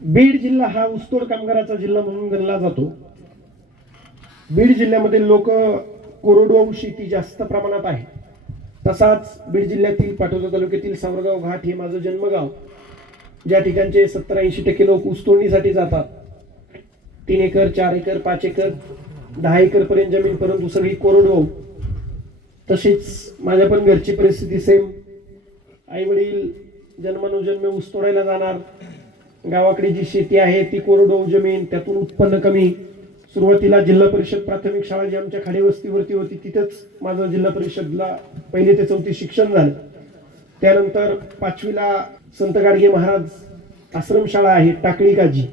बीड जिल्हा हा ऊसतोड कामगाराचा जिल्हा म्हणून गणला जातो. बीड जिल्ह्यामध्ये लोक कोरडवाहू शेती जास्त प्रमाणात आहे. तसाच बीड जिल्ह्यातील पाटोदा तालुक्यातील सावरगाव घाट हे माझं जन्मगाव, ज्या ठिकाणचे 70-80% लोक ऊसतोडणीसाठी जातात. 3 एकर 4 एकर 5 एकर 10 एकर पर्यंत जमीन, परंतु सगळी कोरडवाहू. तशीच माझ्या पण घरची परिस्थिती सेम. आई वडील जन्मानुजन्म ऊस तोडायला जाणार. गावाकडे जी शेती आहे ती कोरडवाहू जमीन, त्यातून उत्पन्न कमी. सुरुवातीला जिल्हा परिषद प्राथमिक शाळा जी आमच्या खाडेवस्तीवरती होती तिथेच माझं जिल्हा परिषदला 1ली ते 4थी शिक्षण झालं. त्यानंतर 5वीला संत गाडगे महाराज आश्रमशाळा आहे टाकळी काजी,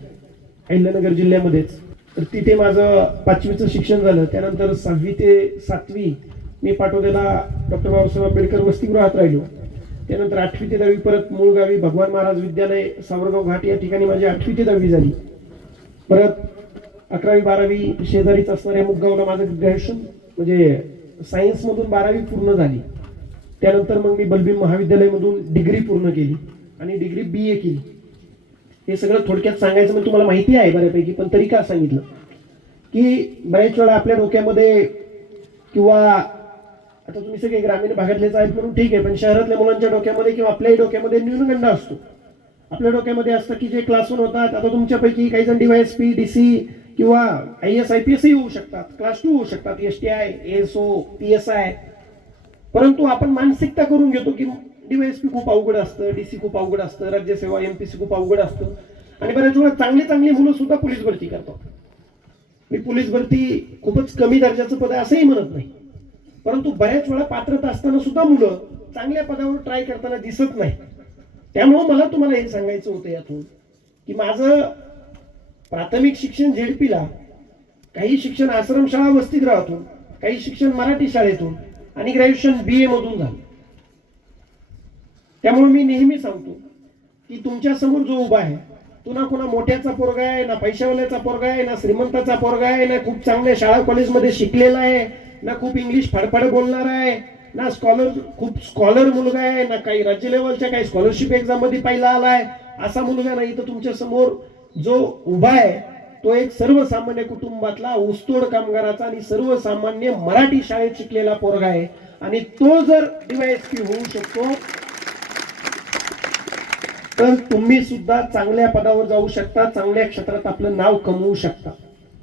अहिल्यानगर जिल्ह्यामध्येच, तर तिथे माझं 5वीचं शिक्षण झालं. त्यानंतर 6वी ते 7वी मी पाटोद्याला डॉक्टर बाबासाहेब आंबेडकर वसतिगृहात राहिलो. त्यानंतर 8वी ते 10वी परत मूळ गावी भगवान महाराज विद्यालय सावरगाव घाट या ठिकाणी माझी 8वी ते 10वी झाली. परत 11वी 12वी शेजारीच असणाऱ्या मुगगावला माझं ग्रॅज्युएशन म्हणजे सायन्स मधून 12वी पूर्ण झाली. त्यानंतर मग मी बलबीम महाविद्यालयामधून डिग्री पूर्ण केली आणि डिग्री BA केली. हे सगळं थोडक्यात सांगायचं म्हणजे तुम्हाला माहिती आहे बऱ्यापैकी, पण तरी का सांगितलं की बऱ्याच वेळा आपल्या डोक्यामध्ये, किंवा आता तुम्ही सगळे ग्रामीण भागातलेच आहेत म्हणून ठीक आहे, पण शहरातल्या मुलांच्या डोक्यामध्ये किंवा आपल्याही डोक्यामध्ये न्यूनगंड असतो. आपल्या डोक्यामध्ये असतं की जे क्लास 1 होतात, आता तुमच्यापैकी काही जण DYSP DC किंवा IAS IPS होऊ शकतात, क्लास 2 होऊ शकतात, STI ASO PSI. परंतु आपण मानसिकता करून घेतो की DYSP खूप अवघड असतं, DC खूप अवघड असतं, राज्यसेवा MPC खूप अवघड असतं. आणि बऱ्याच वेळा चांगली मुलं सुद्धा पोलीस भरती करतात. मी पोलीस भरती खूपच कमी दर्जाचं पद आहे असंही म्हणत नाही, परंतु बऱ्याच वेळा पात्रता असताना सुद्धा मुलं चांगल्या पदावर ट्राय करताना दिसत नाही. त्यामुळे मला तुम्हाला हे सांगायचं होतं यातून की माझं प्राथमिक शिक्षण ZP काही शिक्षण आश्रमशाळा वसतिगृहातून, काही शिक्षण मराठी शाळेतून आणि ग्रॅज्युएशन BA मधून झालं. त्यामुळे मी नेहमी सांगतो की तुमच्या समोर जो उभा आहे तो ना कोणा मोठ्याचा पोरगा आहे, ना पैशावाल्याचा पोरगा आहे, ना श्रीमंताचा पोरगा आहे, ना खूप चांगल्या शाळा कॉलेजमध्ये शिकलेला आहे, ना खूप इंग्लिश फाडफाड बोलणार आहे, ना खूप स्कॉलर मुलगा आहे, ना काही राज्य लेवलच्या काही स्कॉलरशिप एक्झाम मध्ये पहिला आलाय असा मुलगा नाही. तर तुमच्या समोर जो उभा आहे तो एक सर्वसामान्य कुटुंबातला ऊसतोड कामगाराचा आणि सर्वसामान्य मराठी शाळेत शिकलेला पोरगा आहे. आणि तो जर DYSP होऊ शकतो तर तुम्ही सुद्धा चांगल्या पदावर जाऊ शकता, चांगल्या क्षेत्रात आपलं नाव कमवू शकता.